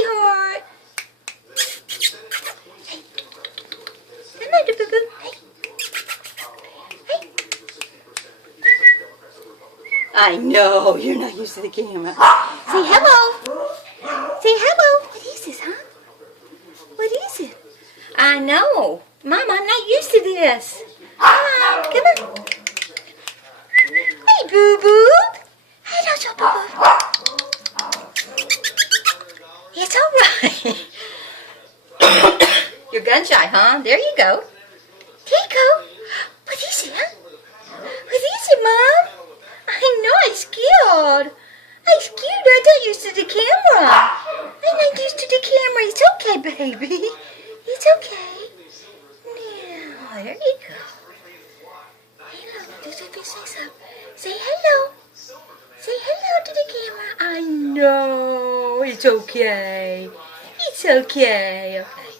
sweetheart. Hey. Come on, boo-boo. Hey. Hey. I know, you're not used to the camera. Say hello. Say hello. What is this, huh? What is it? I know. Mom, I'm not used to this. Come on. Hey, boo-boo. Hey, don't show boo-boo. It's all right. You're gun shy, huh? There you go. There you go. What is it, huh? What is it, Mom? I know, I'm scared. I'm scared. I'm not used to the camera. I'm not used to the camera. It's okay, baby. It's okay. Now, there you go. Hello. Does it say so? Say hello. Say hello to the camera. I know. It's okay. It's okay. Okay.